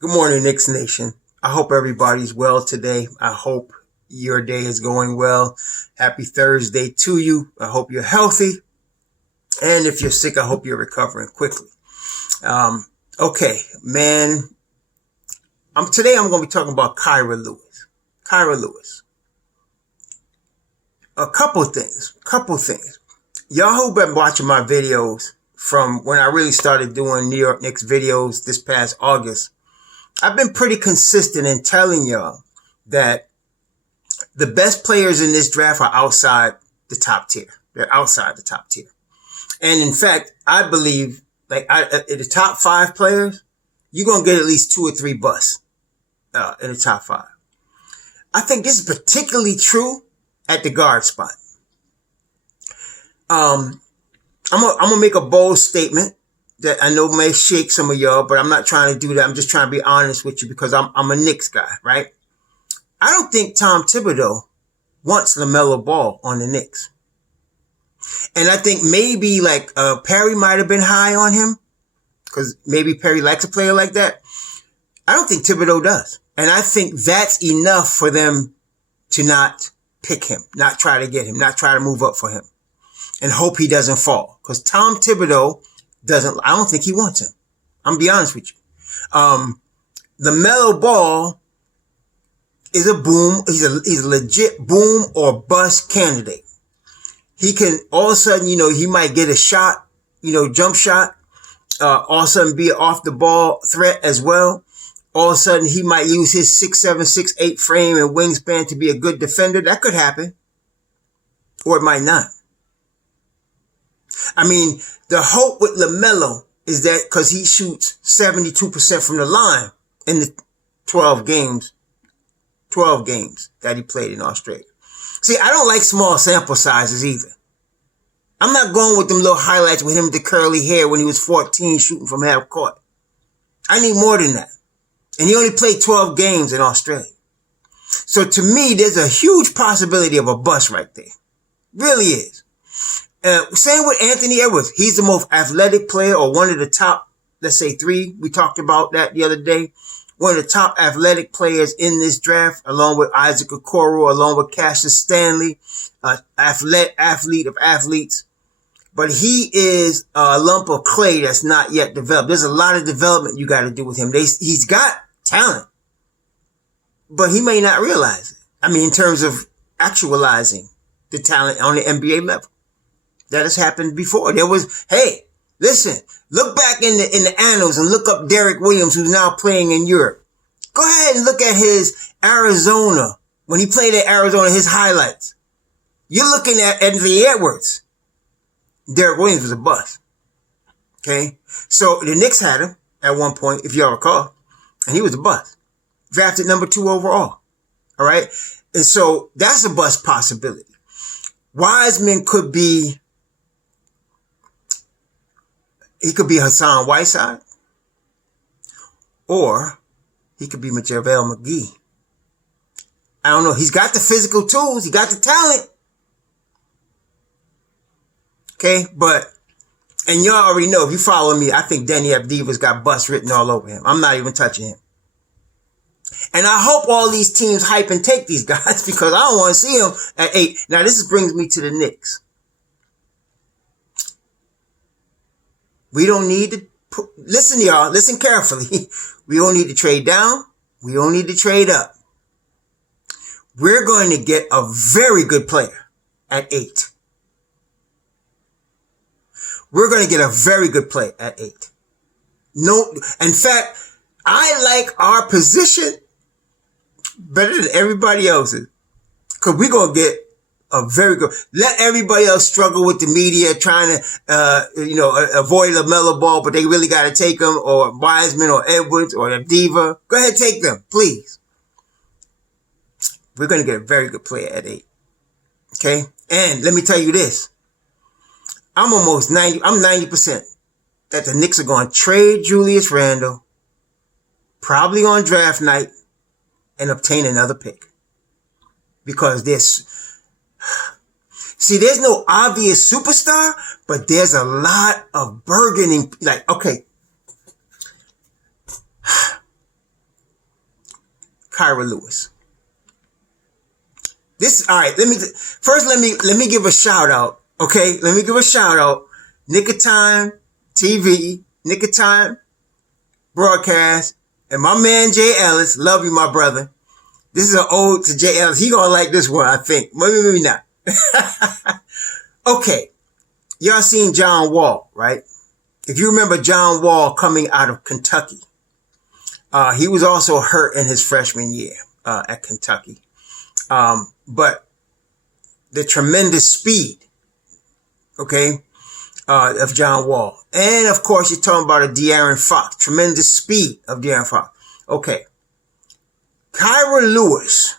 Good morning, Knicks Nation. I hope everybody's well today. I hope your day is going well. Happy Thursday to you. I hope you're healthy. And if you're sick, I hope you're recovering quickly. Okay, man. Today I'm going to be talking about Kyra Lewis. Kyra Lewis. A couple things. Y'all who've been watching my videos from when I really started doing New York Knicks videos this past August, I've been pretty consistent in telling y'all that the best players in this draft are outside the top tier. They're outside the top tier. And in fact, I believe in the top 5 players, you're going to get at least 2 or 3 busts in the top 5. I think this is particularly true at the guard spot. I'm going to make a bold statement that I know may shake some of y'all, but I'm not trying to do that. I'm just trying to be honest with you because I'm a Knicks guy, right? I don't think Tom Thibodeau wants LaMelo Ball on the Knicks. And I think maybe Perry might have been high on him because maybe Perry likes a player like that. I don't think Thibodeau does. And I think that's enough for them to not pick him, not try to get him, not try to move up for him and hope he doesn't fall. Because Tom Thibodeau I don't think he wants him. I'm gonna be honest with you. LaMelo Ball is a boom. He's a legit boom or bust candidate. He can all of a sudden, he might get a shot, jump shot, all of a sudden be an off the ball threat as well. All of a sudden he might use his 6'7", 6'8" frame and wingspan to be a good defender. That could happen. Or it might not. I mean, the hope with LaMelo is that because he shoots 72% from the line in the 12 games that he played in Australia. See, I don't like small sample sizes either. I'm not going with them little highlights with him with the curly hair when he was 14 shooting from half court. I need more than that. And he only played 12 games in Australia. So to me, there's a huge possibility of a bust right there. Really is. Same with Anthony Edwards. He's the most athletic player or one of the top, let's say 3. We talked about that the other day. One of the top athletic players in this draft, along with Isaac Okoro, along with Cassius Stanley, athlete of athletes. But he is a lump of clay that's not yet developed. There's a lot of development you got to do with him. He's got talent, but he may not realize it. I mean, in terms of actualizing the talent on the NBA level. That has happened before. Hey, listen, look back in the annals and look up Derek Williams, who's now playing in Europe. Go ahead and look at his Arizona, when he played at Arizona, his highlights. You're looking at Anthony Edwards. Derek Williams was a bust. Okay? So the Knicks had him at one point, if y'all recall, and he was a bust. Drafted number 2 overall. All right? And so that's a bust possibility. Wiseman could be Hassan Whiteside, or he could be JaVale McGee. I don't know. He's got the physical tools. He got the talent. Okay, and y'all already know, if you follow me, I think Danny Avdiva's got bust written all over him. I'm not even touching him. And I hope all these teams hype and take these guys because I don't want to see them at 8. Now, this brings me to the Knicks. We don't need to listen, y'all. Listen carefully. We don't need to trade down. We don't need to trade up. We're going to get a very good player at 8. We're going to get a very good player at 8. No, in fact, I like our position better than everybody else's because we're going to get a very good. Let everybody else struggle with the media trying to, avoid LaMelo Ball, but they really got to take him, or Wiseman, or Edwards, or Avdiva. Go ahead, take them, please. We're going to get a very good player at 8. Okay? And let me tell you this. I'm 90% that the Knicks are going to trade Julius Randle, probably on draft night, and obtain another pick. Because there's no obvious superstar, but there's a lot of bargaining. Okay, Kyra Lewis. All right, let me give a shout out. Okay, let me give a shout out. Nick of Time TV, Nick of Time Broadcast, and my man Jay Ellis. Love you, my brother. This is an ode to Jay Ellis. He gonna like this one, I think. Maybe not. Okay, y'all seen John Wall, right? If you remember John Wall coming out of Kentucky, he was also hurt in his freshman year at Kentucky. But the tremendous speed, okay, of John Wall. And of course, you're talking about a De'Aaron Fox, tremendous speed of De'Aaron Fox. Okay. Kyra Lewis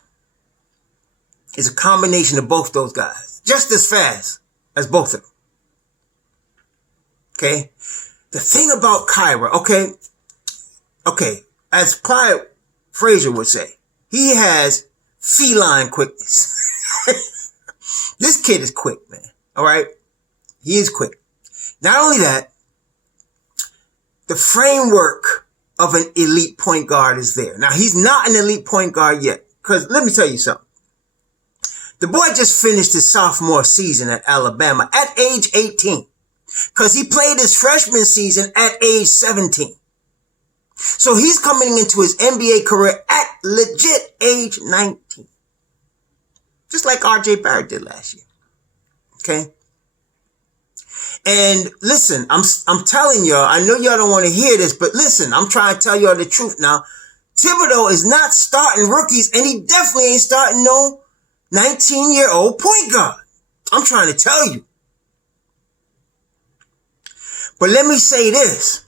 is a combination of both those guys, just as fast as both of them. Okay. The thing about Kyra, okay, as Clyde Frazier would say, he has feline quickness. This kid is quick, man. All right. He is quick. Not only that, the framework of an elite point guard is there. Now, he's not an elite point guard yet, because let me tell you something. The boy just finished his sophomore season at Alabama at age 18, because he played his freshman season at age 17. So he's coming into his NBA career at legit age 19. Just like RJ Barrett did last year. Okay? And listen, I'm telling y'all, I know y'all don't want to hear this, but listen, I'm trying to tell y'all the truth now. Thibodeau is not starting rookies, and he definitely ain't starting no 19-year-old point guard. I'm trying to tell you. But let me say this.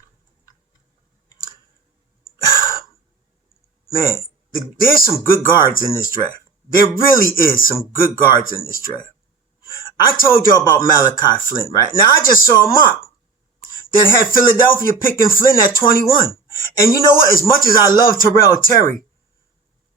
Man, there's some good guards in this draft. There really is some good guards in this draft. I told y'all about Malachi Flynn, right? Now, I just saw a mock that had Philadelphia picking Flynn at 21. And you know what? As much as I love Terrell Terry,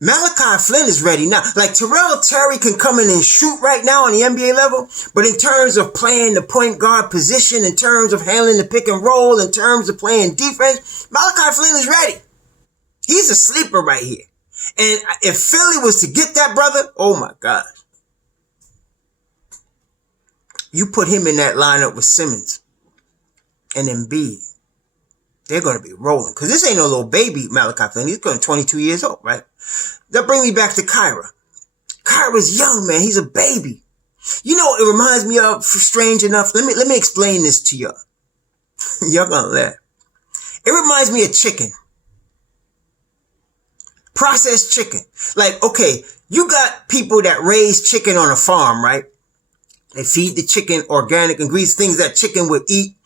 Malachi Flynn is ready now. Like, Terrell Terry can come in and shoot right now on the NBA level, but in terms of playing the point guard position, in terms of handling the pick and roll, in terms of playing defense, Malachi Flynn is ready. He's a sleeper right here. And if Philly was to get that brother, oh my gosh. You put him in that lineup with Simmons and Embiid, they're going to be rolling. Because this ain't no little baby Malachi Flynn. He's going 22 years old, right? That brings me back to Kyra. Kyra's young, man. He's a baby. You know, it reminds me of, strange enough, let me explain this to y'all. Y'all going to laugh. It reminds me of chicken. Processed chicken. Like, okay, you got people that raise chicken on a farm, right? They feed the chicken organic ingredients, things that chicken would eat,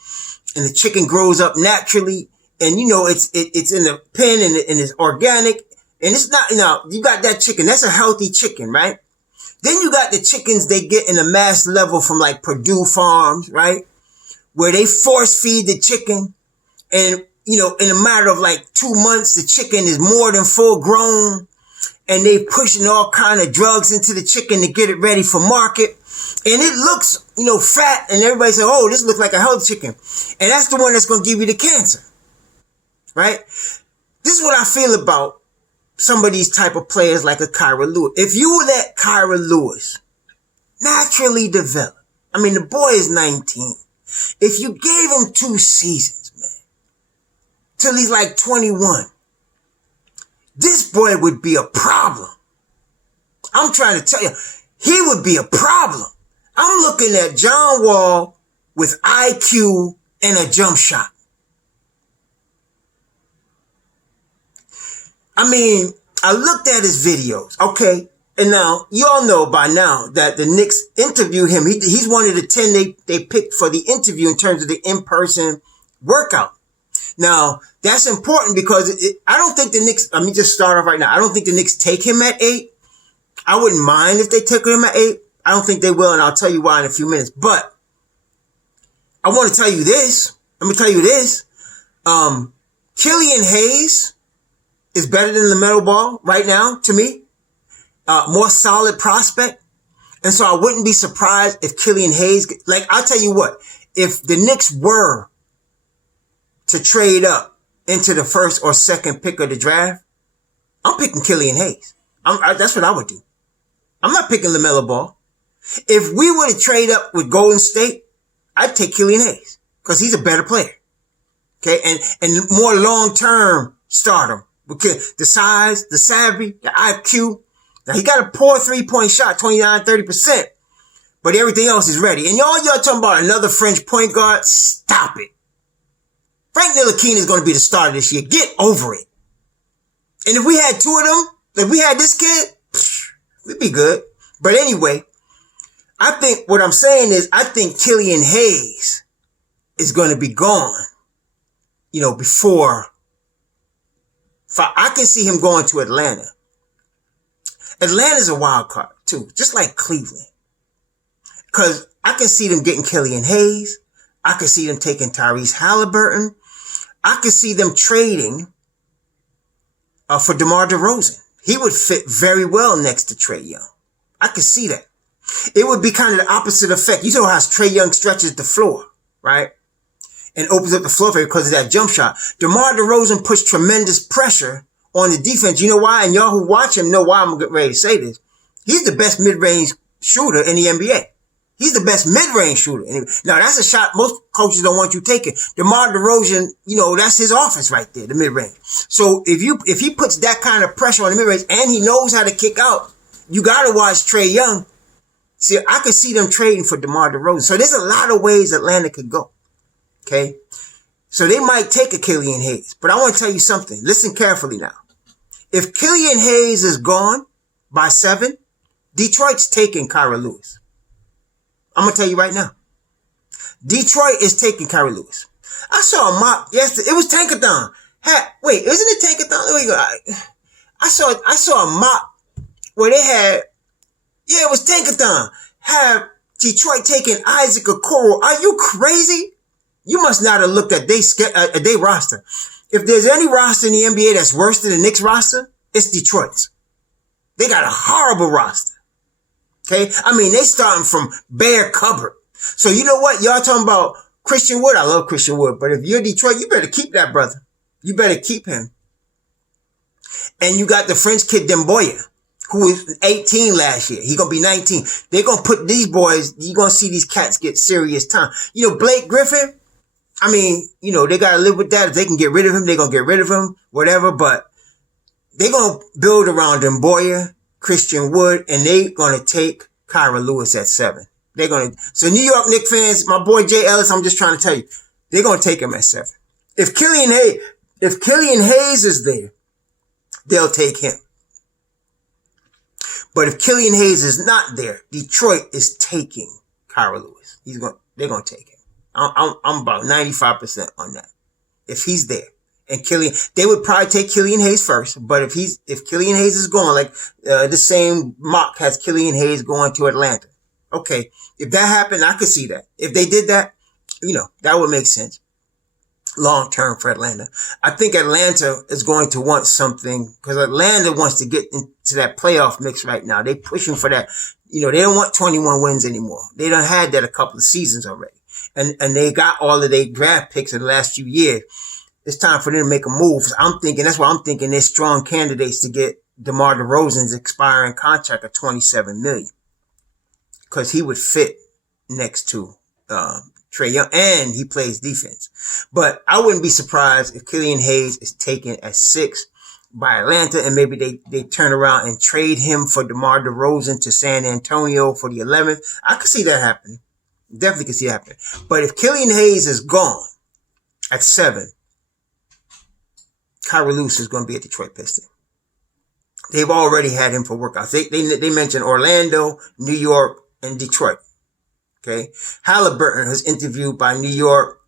and the chicken grows up naturally. And you know, it's in the pen and it's organic, and it's not, you know, you got that chicken. That's a healthy chicken, right? Then you got the chickens they get in a mass level from like Purdue Farms, right? Where they force feed the chicken, and you know, in a matter of like 2 months, the chicken is more than full grown, and they pushing all kind of drugs into the chicken to get it ready for market. And it looks, you know, fat, and everybody say, oh, this looks like a healthy chicken. And that's the one that's going to give you the cancer, right? This is what I feel about some of these type of players like a Kyra Lewis. If you let Kyra Lewis naturally develop, I mean, the boy is 19. If you gave him 2 seasons, man, till he's like 21, this boy would be a problem. I'm trying to tell you, he would be a problem. I'm looking at John Wall with IQ and a jump shot. I mean, I looked at his videos, okay? And now, you all know by now that the Knicks interviewed him. He's one of the 10 they picked for the interview in terms of the in-person workout. Now, that's important because I don't think the Knicks, let me just start off right now. I don't think the Knicks take him at 8. I wouldn't mind if they took him at 8. I don't think they will, and I'll tell you why in a few minutes. But I want to tell you this. Let me tell you this. Killian Hayes is better than LaMelo Ball right now, to me. More solid prospect. And so I wouldn't be surprised if Killian Hayes, like, I'll tell you what, if the Knicks were to trade up into the first or second pick of the draft, I'm picking Killian Hayes. That's what I would do. I'm not picking LaMelo Ball. If we were to trade up with Golden State, I'd take Killian Hayes because he's a better player. Okay, and more long-term stardom. Because the size, the savvy, the IQ. Now, he got a poor three-point shot, 29-30%. But everything else is ready. And y'all talking about another French point guard? Stop it. Frank Ntilikina is going to be the starter this year. Get over it. And if we had two of them, if we had this kid, we'd be good. But anyway, I think what I'm saying is I think Killian Hayes is going to be gone, before. I can see him going to Atlanta. Atlanta's a wild card, too, just like Cleveland. Because I can see them getting Killian Hayes. I can see them taking Tyrese Halliburton. I can see them trading for DeMar DeRozan. He would fit very well next to Trae Young. I could see that. It would be kind of the opposite effect. You know how Trae Young stretches the floor, right? And opens up the floor for you because of that jump shot. DeMar DeRozan puts tremendous pressure on the defense. You know why? And y'all who watch him know why I'm getting ready to say this. He's the best mid-range shooter in the NBA. He's the best mid-range shooter. Now, that's a shot most coaches don't want you taking. DeMar DeRozan, that's his offense right there, the mid-range. So if he puts that kind of pressure on the mid-range and he knows how to kick out, you got to watch Trae Young. See, I could see them trading for DeMar DeRozan. So there's a lot of ways Atlanta could go. Okay? So they might take a Killian Hayes. But I want to tell you something. Listen carefully now. If Killian Hayes is gone by 7, Detroit's taking Kyra Lewis. I'm going to tell you right now. Detroit is taking Kyra Lewis. I saw a mock yesterday. It was Tankathon. Wait, isn't it Tankathon? Where you go? I saw a mock where they had, it was Tankathon. Have Detroit taking Isaac Okoro. Are you crazy? You must not have looked at their roster. If there's any roster in the NBA that's worse than the Knicks roster, it's Detroit's. They got a horrible roster. Okay? I mean, they starting from bare cupboard. So you know what? Y'all talking about Christian Wood. I love Christian Wood. But if you're Detroit, you better keep that brother. You better keep him. And you got the French kid, Demboya, who was 18 last year. He gonna be 19. They're gonna put these boys, you're gonna see these cats get serious time. Blake Griffin, I mean, they gotta live with that. If they can get rid of him, they're gonna get rid of him, whatever. But they're gonna build around Demboya, Christian Wood, and they're gonna take Kyra Lewis at 7. So New York Knicks fans, my boy Jay Ellis, I'm just trying to tell you, they're gonna take him at 7. If Killian Hayes is there, they'll take him. But if Killian Hayes is not there, Detroit is taking Kyra Lewis. They're gonna take him. I'm about 95% on that. If he's there. And they would probably take Killian Hayes first. But if Killian Hayes is gone, like the same mock has Killian Hayes going to Atlanta. Okay. If that happened, I could see that. If they did that, that would make sense. Long term for Atlanta. I think Atlanta is going to want something because Atlanta wants to get into that playoff mix right now. They pushing for that. They don't want 21 wins anymore. They done had that a couple of seasons already. And they got all of their draft picks in the last few years. It's time for them to make a move. That's why I'm thinking they're strong candidates to get DeMar DeRozan's expiring contract of $27 million. Because he would fit next to Trae Young, and he plays defense. But I wouldn't be surprised if Killian Hayes is taken at 6 by Atlanta, and maybe they turn around and trade him for DeMar DeRozan to San Antonio for the 11th. I could see that happening. Definitely could see that happening. But if Killian Hayes is gone at 7, Kyra Lewis is going to be a Detroit Piston. They've already had him for workouts. They mentioned Orlando, New York, and Detroit. Okay. Halliburton was interviewed by New York,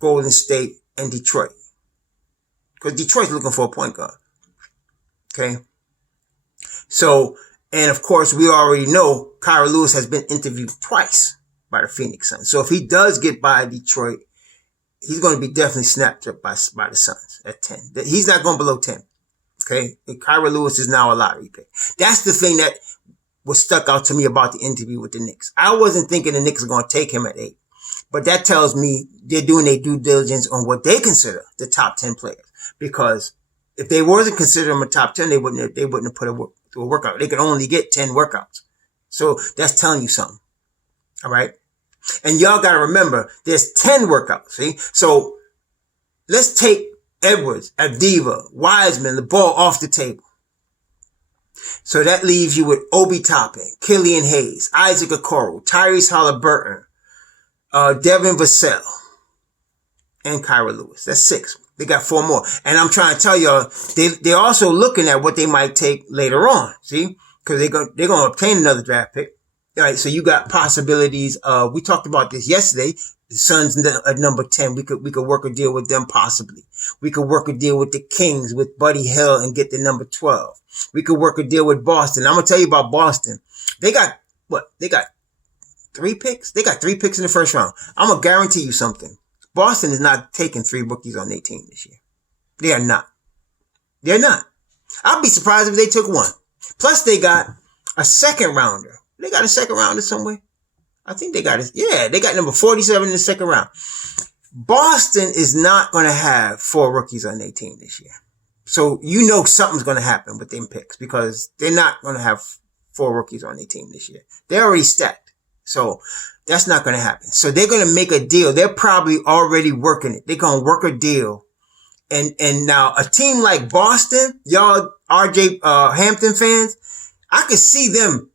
Golden State, and Detroit. Because Detroit's looking for a point guard. Okay. So, and of course, we already know Kyra Lewis has been interviewed twice by the Phoenix Suns. So if he does get by Detroit, he's going to be definitely snapped up by the Suns at 10. He's not going below 10. Okay. And Kyra Lewis is now a lottery pick. That's the thing that was stuck out to me about the interview with the Knicks. I wasn't thinking the Knicks are going to take him at 8. But that tells me they're doing their due diligence on what they consider the top 10 players. Because If they wasn't considered him a top 10, they wouldn't have put through a workout. They could only get 10 workouts. So that's telling you something. All right. And y'all got to remember, there's 10 workouts. See? So let's take Edwards, Avdiva, Wiseman, the ball off the table. So that leaves you with Obi Toppin, Killian Hayes, Isaac Okoro, Tyrese Halliburton, Devin Vassell, and Kyra Lewis. That's 6. They got 4 more. And I'm trying to tell y'all, they're also looking at what they might take later on. See? Because they're going to obtain another draft pick. All right. So you got possibilities. We talked about this yesterday. The Suns at number 10. We could work a deal with them possibly. We could work a deal with the Kings with Buddy Hill and get the number 12. We could work a deal with Boston. I'm going to tell you about Boston. They got what? They got 3 picks? They got 3 picks in the first round. I'm going to guarantee you something. Boston is not taking 3 rookies on their team this year. They are not. They're not. I'd be surprised if they took 1. Plus they got a second rounder. They got a second rounder somewhere. I think they got it. Yeah, they got number 47 in the second round. Boston is not going to have 4 rookies on their team this year. So you know something's going to happen with them picks because they're not going to have 4 rookies on their team this year. They're already stacked. So that's not going to happen. So they're going to make a deal. They're probably already working it. They're going to work a deal. And now a team like Boston, y'all RJ Hampton fans, I could see them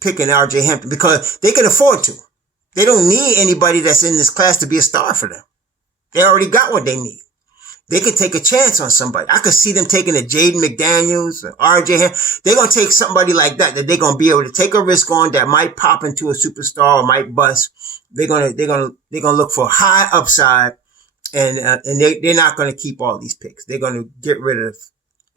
picking RJ Hampton because they can afford to. They don't need anybody that's in this class to be a star for them. They already got what they need. They can take a chance on somebody. I could see them taking a Jaden McDaniels, or RJ Hampton. They're going to take somebody like that they're going to be able to take a risk on that might pop into a superstar or might bust. They're going to look for high upside and they're not going to keep all these picks. They're going to get rid of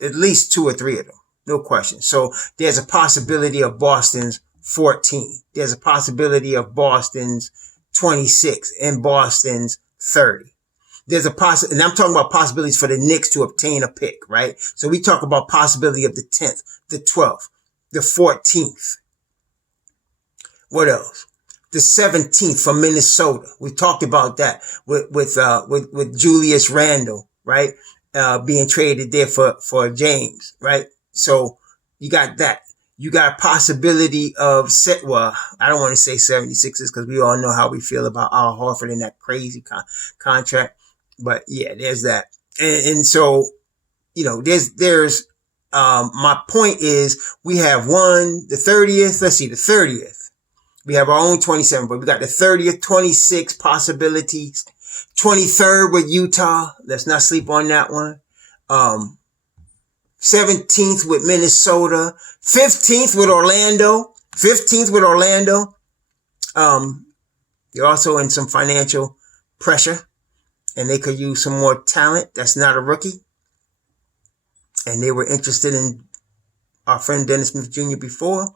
at least 2 or 3 of them. No question. So there's a possibility of Boston's 14. There's a possibility of Boston's 26 and Boston's 30. There's a and I'm talking about possibilities for the Knicks to obtain a pick, right? So we talk about possibility of the 10th, the 12th, the 14th. What else? The 17th from Minnesota. We talked about that with Julius Randle, right? Being traded there for James, right? So you got that. You got a possibility of I don't want to say 76ers because we all know how we feel about Al Horford and that crazy contract. But yeah, there's that. And so, you know, there's my point is we have the 30th. Let's see, the 30th. We have our own 27, but we got the 30th, 26 possibilities. 23rd with Utah. Let's not sleep on that one. 17th with Minnesota. 15th with Orlando. 15th with Orlando. They're also in some financial pressure. And they could use some more talent that's not a rookie. And they were interested in our friend Dennis Smith Jr. before.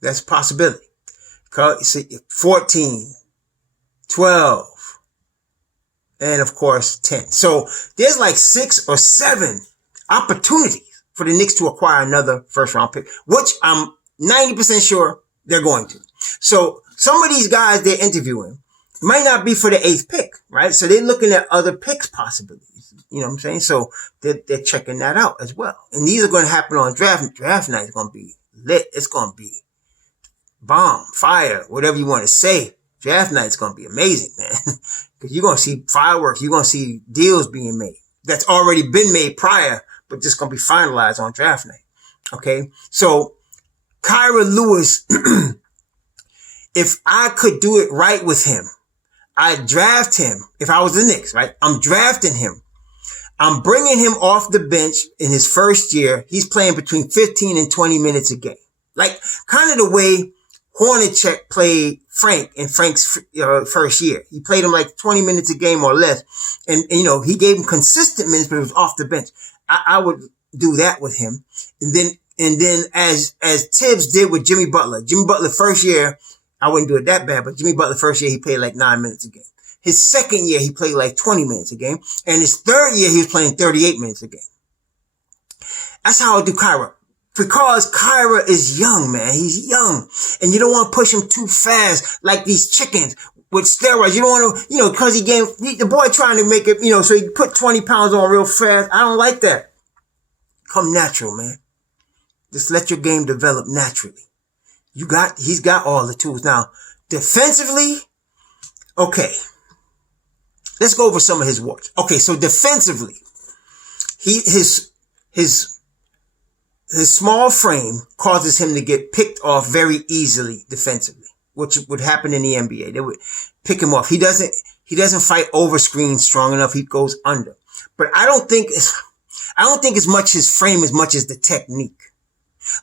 That's a possibility. 14, 12, and of course 10. So there's like 6 or 7 opportunities for the Knicks to acquire another first round pick, which I'm 90% sure they're going to. So some of these guys they're interviewing might not be for the 8th pick, right? So they're looking at other picks possibilities. You know what I'm saying? So they're checking that out as well. And these are going to happen on draft night. It's going to be lit. It's going to be bomb, fire, whatever you want to say. Draft night is going to be amazing, man. Because you're going to see fireworks. You're going to see deals being made that's already been made prior, but just going to be finalized on draft night. Okay. So Kyra Lewis, if I could do it right with him, I'd draft him. If I was the Knicks, right? I'm drafting him. I'm bringing him off the bench in his first year. He's playing between 15 and 20 minutes a game. Like kind of the way Hornacek played Frank in Frank's first year. He played him like 20 minutes a game or less. And you know, he gave him consistent minutes, but it was off the bench. I would do that with him. And then as Tibbs did with Jimmy Butler. Jimmy Butler first year, I wouldn't do it that bad, but Jimmy Butler first year, he played like 9 minutes a game. His second year, he played like 20 minutes a game. And his third year, he was playing 38 minutes a game. That's how I do Kyra. Because Kyra is young, man. He's young. And you don't want to push him too fast like these chickens. with steroids. You don't want to, because the boy trying to make it, so he put 20 pounds on real fast. I don't like that. Come natural, man. Just let your game develop naturally. He's got all the tools. Now, defensively, okay. Let's go over some of his warts. Okay, so defensively, his small frame causes him to get picked off very easily defensively, which would happen in the NBA. They would pick him off. He doesn't fight over screens strong enough. He goes under. But I don't think it's much his frame as much as the technique.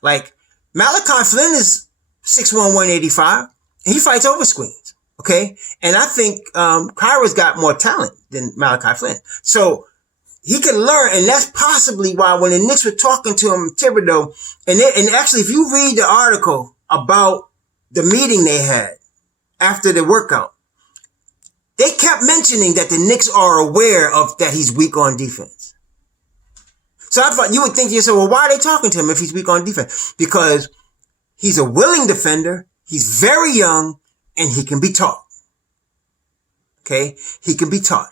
Like Malachi Flynn is 6'1", 185. He fights over screens. Okay. And I think, Kyra's got more talent than Malachi Flynn. So he can learn. And that's possibly why when the Knicks were talking to him, Thibodeau, and actually, if you read the article about the meeting they had after the workout, they kept mentioning that the Knicks are aware of that he's weak on defense. So I thought you would think to yourself, well, why are they talking to him if he's weak on defense? Because he's a willing defender. He's very young and he can be taught. Okay. He can be taught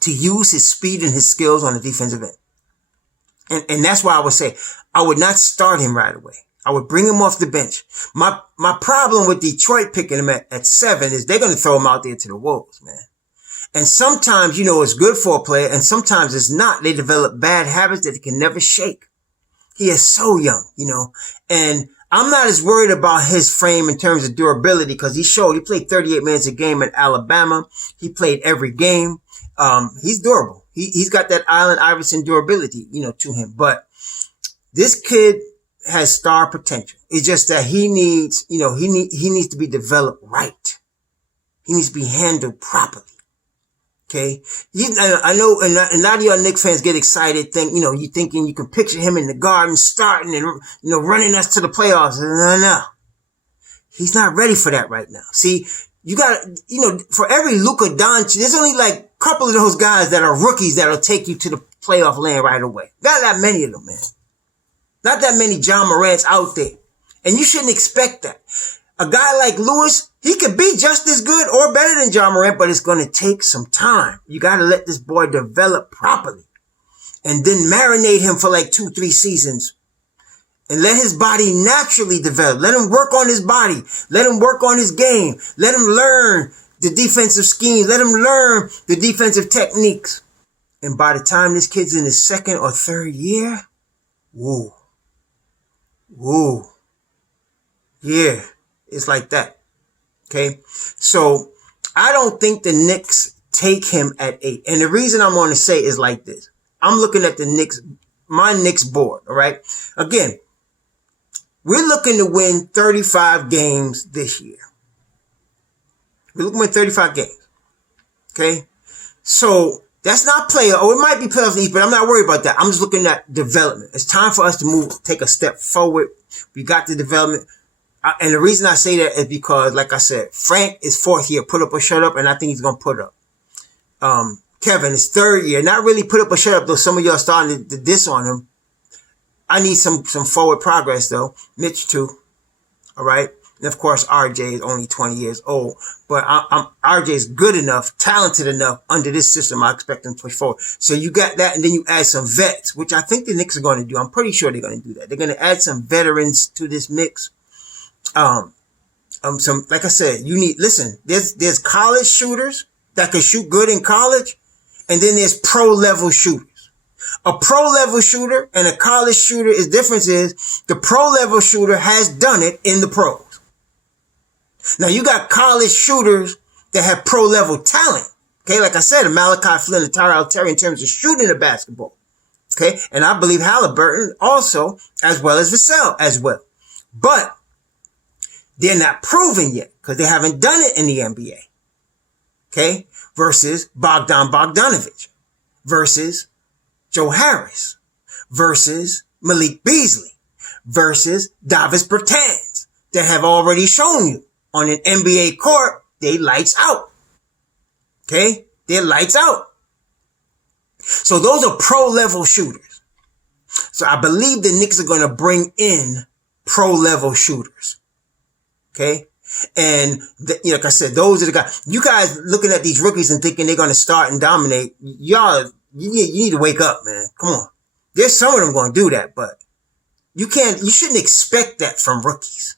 to use his speed and his skills on the defensive end. And that's why I would say I would not start him right away. I would bring him off the bench. My problem with Detroit picking him at 7 is they're going to throw him out there to the wolves, man. And sometimes, it's good for a player and sometimes it's not. They develop bad habits that they can never shake. He is so young, and I'm not as worried about his frame in terms of durability because he played 38 minutes a game at Alabama. He played every game. He's durable. He's got that Allen Iverson durability, to him. But this kid has star potential. It's just that he needs, he needs to be developed right. He needs to be handled properly. Okay. I know, and a lot of y'all Knicks fans get excited, you thinking you can picture him in the Garden starting and, running us to the playoffs. No. He's not ready for that right now. See, you got, for every Luka Doncic, there's only like a couple of those guys that are rookies that'll take you to the playoff land right away. Not that many of them, man. Not that many John Morants out there. And you shouldn't expect that. A guy like Lewis, he could be just as good or better than John Morant, but it's going to take some time. You got to let this boy develop properly and then marinate him for like 2-3 seasons and let his body naturally develop. Let him work on his body. Let him work on his game. Let him learn the defensive schemes. Let him learn the defensive techniques. And by the time this kid's in his 2nd or 3rd year, whoa. Yeah, it's like that. Okay, so I don't think the Knicks take him at 8. And the reason I'm going to say is like this. I'm looking at my Knicks board, all right? Again, we're looking to win 35 games this year. We're looking at 35 games, okay? So that's not playoff. It might be playoff East, but I'm not worried about that. I'm just looking at development. It's time for us to take a step forward. We got the development. And the reason I say that is because, like I said, Frank is 4th year, put up or shut up, and I think he's going to put up. Kevin is 3rd year, not really put up or shut up, though some of y'all starting to diss on him. I need some forward progress, though. Mitch, too. All right? And, of course, RJ is only 20 years old. But RJ is good enough, talented enough under this system. I expect him to push forward. So you got that, and then you add some vets, which I think the Knicks are going to do. I'm pretty sure they're going to do that. They're going to add some veterans to this mix. Like I said, there's college shooters that can shoot good in college, and then there's pro level shooters. A pro level shooter and a college shooter difference is the pro level shooter has done it in the pros. Now you got college shooters that have pro level talent. Okay. Like I said, Malachi Flynn and Tyrell Terry in terms of shooting the basketball. Okay. And I believe Halliburton also, as well as Vassell as well. But they're not proven yet because they haven't done it in the NBA. Okay? Versus Bogdan Bogdanović. Versus Joe Harris. Versus Malik Beasley. Versus Davis Bertans. That have already shown you on an NBA court, they lights out. Okay? They're lights out. So those are pro level shooters. So I believe the Knicks are going to bring in pro level shooters. Okay. And like I said, those are the guys. You guys looking at these rookies and thinking they're going to start and dominate. Y'all, you need to wake up, man. Come on. There's some of them going to do that, but you shouldn't expect that from rookies.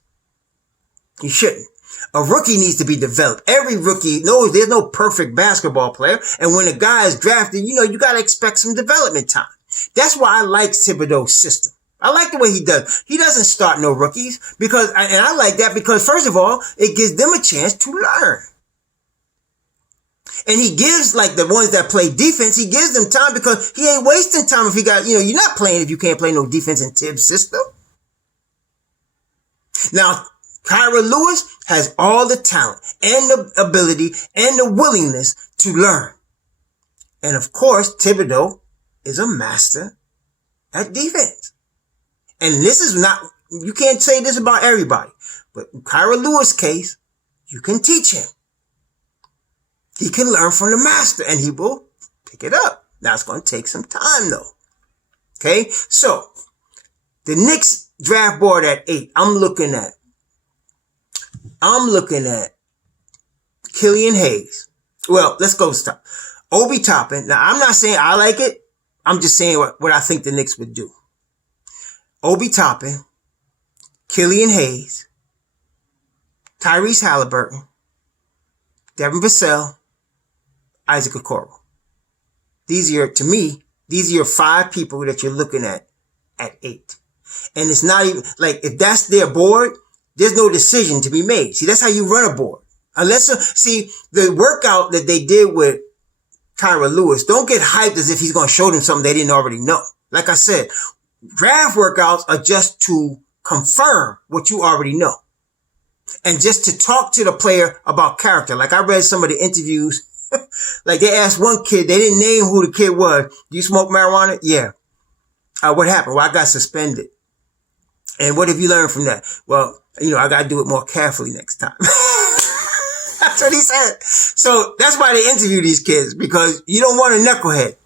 You shouldn't. A rookie needs to be developed. Every rookie knows there's no perfect basketball player. And when a guy is drafted, you got to expect some development time. That's why I like Thibodeau's system. I like the way he does. He doesn't start no rookies and I like that because first of all, it gives them a chance to learn. And he gives like the ones that play defense, he gives them time because he ain't wasting time if he got, you're not playing if you can't play no defense in Tibbs' system. Now, Kyra Lewis has all the talent and the ability and the willingness to learn. And of course, Thibodeau is a master at defense. And this is not, you can't say this about everybody, but in Kyra Lewis' case, you can teach him. He can learn from the master and he will pick it up. Now it's going to take some time though. Okay. So the Knicks draft board at 8, I'm looking at Killian Hayes. Well, let's go stop. Obi Toppin. Now I'm not saying I like it. I'm just saying what I think the Knicks would do. Obi Toppin, Killian Hayes, Tyrese Halliburton, Devin Vassell, Isaac Okoro. These are your 5 people that you're looking at 8. And it's not even, like, if that's their board, there's no decision to be made. See, that's how you run a board. See, the workout that they did with Kyra Lewis, don't get hyped as if he's going to show them something they didn't already know. Like I said, draft workouts are just to confirm what you already know. And just to talk to the player about character. Like I read some of the interviews. Like they asked one kid, they didn't name who the kid was. Do you smoke marijuana? Yeah. What happened? Well, I got suspended. And what have you learned from that? Well, I got to do it more carefully next time. That's what he said. So that's why they interview these kids, because you don't want a knucklehead.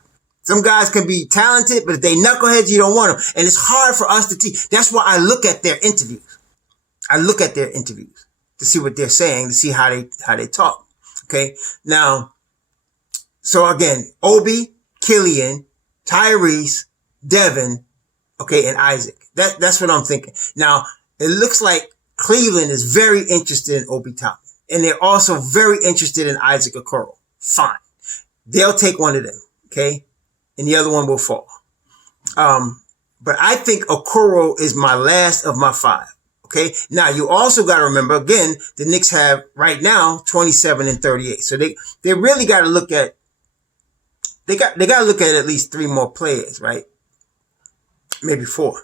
Some guys can be talented, but if they knuckleheads, you don't want them. And it's hard for us to teach. That's why I look at their interviews. I look at their interviews to see what they're saying, to see how they talk. Okay. Now, so again, Obi, Killian, Tyrese, Devin, okay, and Isaac. That's what I'm thinking. Now, it looks like Cleveland is very interested in Obi Toppin. And they're also very interested in Isaac Okoro. Fine. They'll take one of them. Okay. And the other one will fall. But I think Okoro is my last of my 5. Okay. Now you also got to remember, again, the Knicks have right now 27 and 38. So they really got to look at, they got to look at least 3 more players, right? Maybe 4.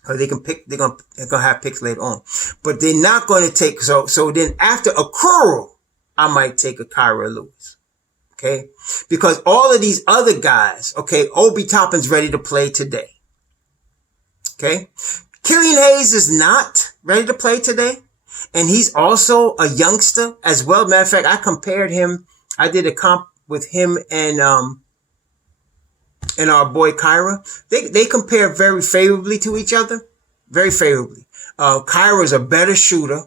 Because they can pick, they're going to have picks later on. But they're not going to take, so then after Okoro, I might take a Kyra Lewis. Okay. Because all of these other guys, okay, Obi Toppin's ready to play today. Okay. Killian Hayes is not ready to play today. And he's also a youngster as well. Matter of fact, I compared him. I did a comp with him and our boy Kyra. They compare very favorably to each other. Very favorably. Kyra's a better shooter.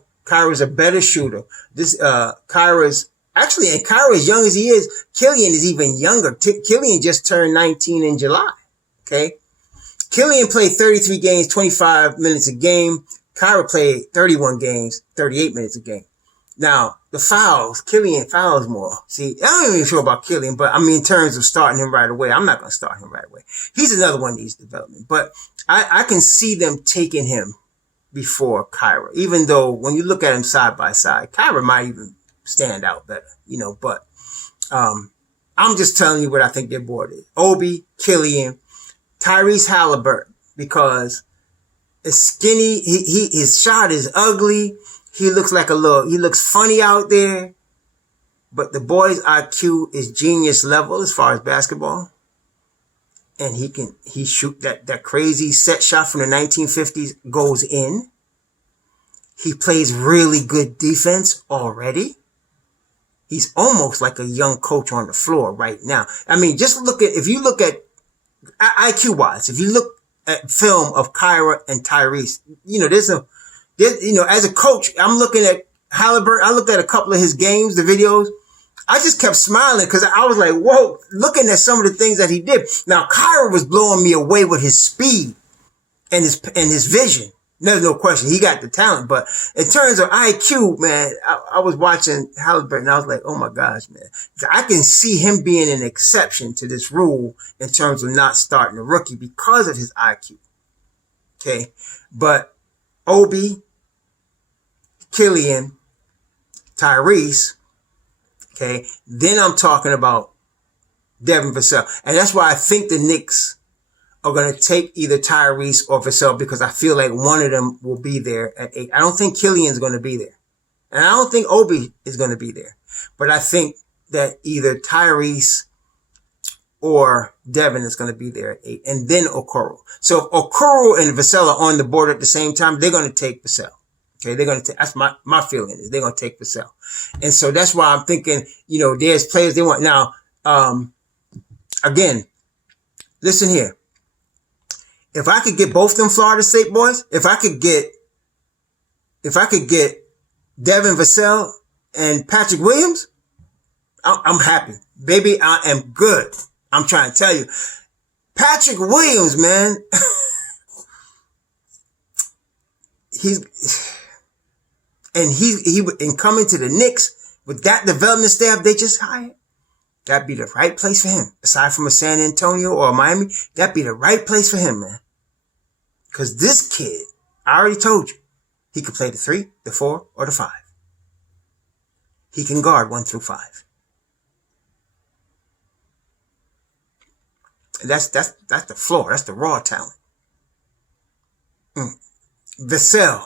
This, Kyra's actually, and Kyra, as young as he is, Killian is even younger. Killian just turned 19 in July. Okay. Killian played 33 games, 25 minutes a game. Kyra played 31 games, 38 minutes a game. Now, the fouls, Killian fouls more. See, I'm not even sure about Killian, but I mean, in terms of starting him right away, I'm not going to start him right away. He's another one that needs development, but I can see them taking him before Kyra, even though when you look at him side by side, Kyra might even stand out better, but, I'm just telling you what I think their board is. Obi, Killian, Tyrese Halliburton, because it's skinny. His shot is ugly. He looks he looks funny out there, but the boy's IQ is genius level as far as basketball. And he shoot that crazy set shot from the 1950s goes in. He plays really good defense already. He's almost like a young coach on the floor right now. I mean, if you look at IQ wise, if you look at film of Kyra and Tyrese, as a coach, I'm looking at Halliburton, I looked at a couple of his games, the videos. I just kept smiling because I was like, whoa, looking at some of the things that he did. Now, Kyra was blowing me away with his speed and his vision. There's no question. He got the talent. But in terms of IQ, man, I was watching Halliburton and I was like, oh my gosh, man. I can see him being an exception to this rule in terms of not starting a rookie because of his IQ. Okay. But Obi, Killian, Tyrese, okay, then I'm talking about Devin Vassell. And that's why I think the Knicks are going to take either Tyrese or Vassell because I feel like one of them will be there at 8. I don't think Killian's going to be there. And I don't think Obi is going to be there. But I think that either Tyrese or Devin is going to be there at 8. And then Okoro. So if Okoro and Vassell are on the board at the same time, they're going to take Vassell. Okay, they're going to take, that's my feeling is they're going to take Vassell. And so that's why I'm thinking, there's players they want. Now, again, listen here. If I could get both them Florida State boys, if I could get Devin Vassell and Patrick Williams, I'm happy. Baby, I am good. I'm trying to tell you. Patrick Williams, man, he coming to the Knicks with that development staff they just hired, that'd be the right place for him. Aside from a San Antonio or Miami, that'd be the right place for him, man. Because this kid, I already told you, he could play the 3, the 4, or the 5. He can guard 1 through 5. And that's the floor. That's the raw talent. Vassell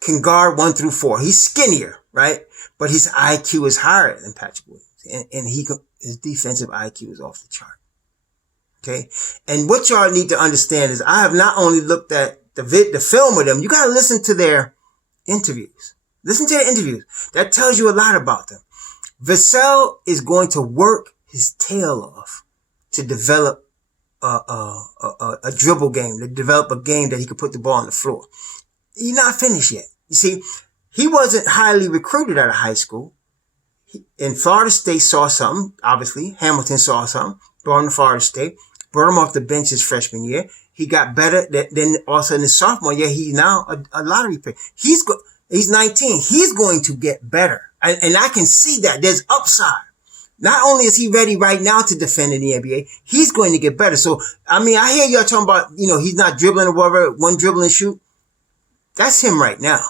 can guard 1 through 4. He's skinnier, right? But his IQ is higher than Patrick Williams. And his defensive IQ is off the chart. Okay. And what y'all need to understand is I have not only looked at the film with them, you got to listen to their interviews. Listen to their interviews. That tells you a lot about them. Vassell is going to work his tail off to develop a dribble game, to develop a game that he could put the ball on the floor. He's not finished yet. You see, he wasn't highly recruited out of high school. And Florida State saw something, obviously. Hamilton saw something, brought him to Florida State, brought him off the bench his freshman year. He got better. Then also in his sophomore year, he's now a lottery pick. He's 19. He's going to get better. And I can see that. There's upside. Not only is he ready right now to defend in the NBA, he's going to get better. So, I hear y'all talking about, he's not dribbling or whatever, one dribble and shoot. That's him right now.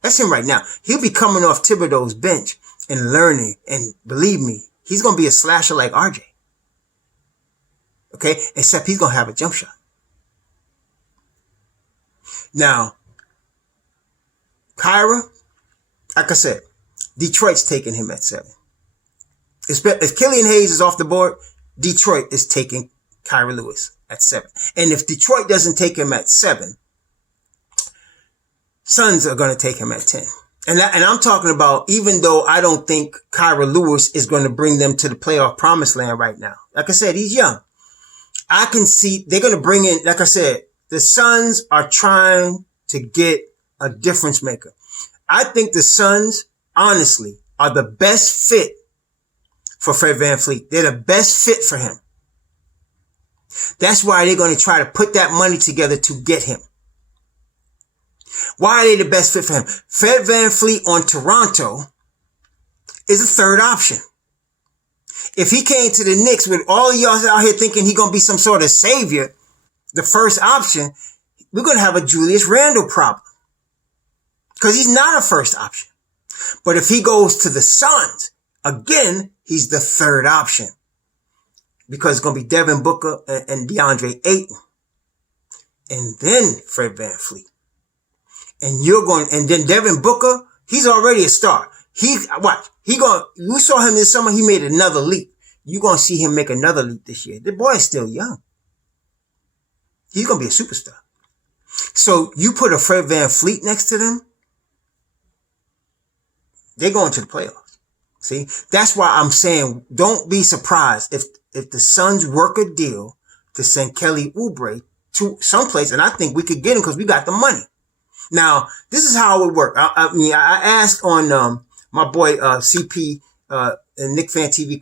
That's him right now. He'll be coming off Thibodeau's bench and learning. And believe me, he's going to be a slasher like RJ. Okay? Except he's going to have a jump shot. Now, Kyra, like I said, Detroit's taking him at 7. If Killian Hayes is off the board, Detroit is taking Kyra Lewis at 7. And if Detroit doesn't take him at 7, Suns are going to take him at 10. And I'm talking about, even though I don't think Kyra Lewis is going to bring them to the playoff promised land right now. Like I said, he's young. I can see they're going to bring in, like I said, the Suns are trying to get a difference maker. I think the Suns, honestly, are the best fit for Fred VanVleet. They're the best fit for him. That's why they're going to try to put that money together to get him. Why are they the best fit for him? Fred VanVleet on Toronto is a third option. If he came to the Knicks with all of y'all out here thinking he's going to be some sort of savior, the first option, we're going to have a Julius Randle problem. Because he's not a first option. But if he goes to the Suns, again, he's the third option. Because it's going to be Devin Booker and DeAndre Ayton. And then Fred VanVleet. And then Devin Booker, he's already a star. You saw him this summer, he made another leap. You're going to see him make another leap this year. The boy is still young. He's going to be a superstar. So you put a Fred VanVleet next to them, they're going to the playoffs. See, that's why I'm saying don't be surprised if the Suns work a deal to send Kelly Oubre to someplace, and I think we could get him because we got the money. Now, this is how it would work. I asked on my boy CP Nick Fan TV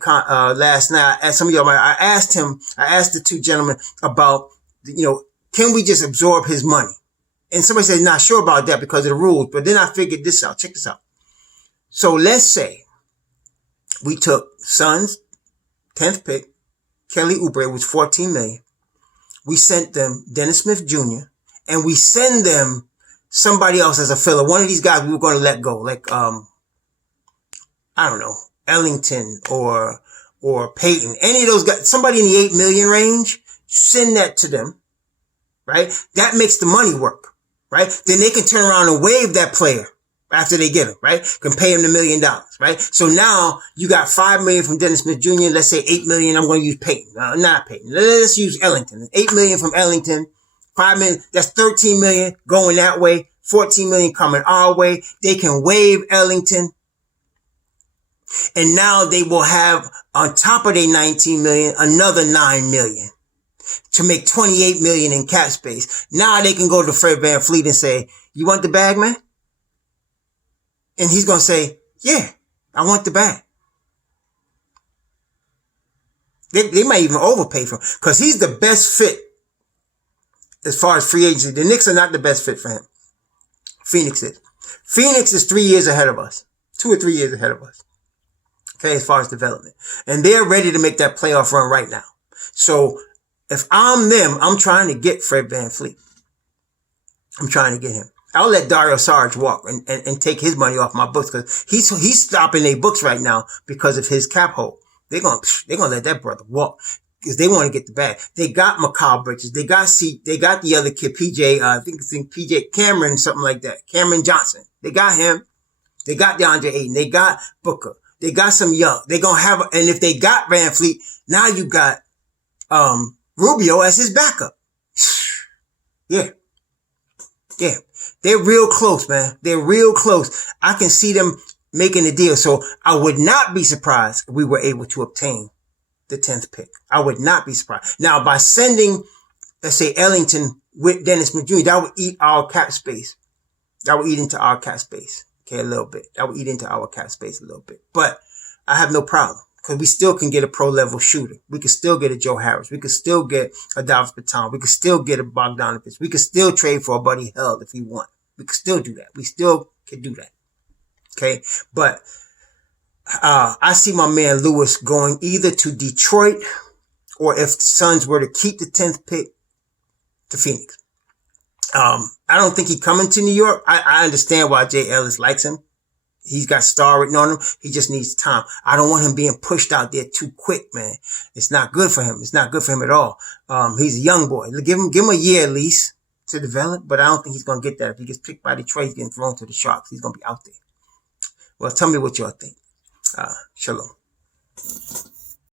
last night. As some of y'all, I asked the two gentlemen about, can we just absorb his money? And somebody said, not sure about that because of the rules. But then I figured this out. Check this out. So let's say we took Suns 10th pick, Kelly Oubre, was $14 million. We sent them Dennis Smith Jr. and we send them somebody else as a filler. One of these guys we were going to let go, like I don't know, Ellington or Peyton. Any of those guys, somebody in the $8 million range. Send that to them, right? That makes the money work, right? Then they can turn around and waive that player after they get him, right? Can pay him $1 million, right? So now you got $5 million from Dennis Smith Jr. Let's say $8 million. I'm going to use Peyton. Not Peyton. Let's use Ellington. $8 million from Ellington. $5 million. That's $13 million going that way. $14 million coming our way. They can waive Ellington. And now they will have on top of their $19 million, another $9 million. To make $28 million in cap space. Now they can go to Fred VanVleet and say, you want the bag, man? And he's going to say, yeah, I want the bag. They might even overpay for him because he's the best fit as far as free agency. The Knicks are not the best fit for him. Phoenix is. Phoenix is 3 years ahead of us. 2 or 3 years ahead of us. Okay, as far as development. And they're ready to make that playoff run right now. So if I'm them, I'm trying to get Fred VanVleet. I'm trying to get him. I'll let Dario Saric walk and take his money off my books because he's stopping their books right now because of his cap hold. They're gonna let that brother walk because they want to get the bag. They got Mikal Bridges. They got the other kid, PJ. I think PJ Cameron, something like that. Cameron Johnson. They got him. They got DeAndre Ayton. They got Booker. They got some young. They gonna have, and if they got VanVleet, now you got Rubio as his backup. Yeah. They're real close, man. They're real close. I can see them making a deal. So I would not be surprised if we were able to obtain the 10th pick. I would not be surprised. Now, by sending, let's say, Ellington with Dennis Smith Jr., that would eat our cap space. That would eat into our cap space. Okay, a little bit. That would eat into our cap space a little bit. But I have no problem. Because we still can get a pro-level shooter. We can still get a Joe Harris. We can still get a Davis Bertans. We can still get a Bogdanovich. We can still trade for a Buddy Hield if we want. We can still do that. We still can do that. Okay? But I see my man Lewis going either to Detroit or if the Suns were to keep the 10th pick, to Phoenix. I don't think he's coming to New York. I understand why Jay Ellis likes him. He's got star written on him. He just needs time. I don't want him being pushed out there too quick, man. It's not good for him. It's not good for him at all. He's a young boy. Give him a year at least to develop, but I don't think he's going to get that. If he gets picked by Detroit, he's getting thrown to the Sharks. He's going to be out there. Well, tell me what y'all think. Shalom.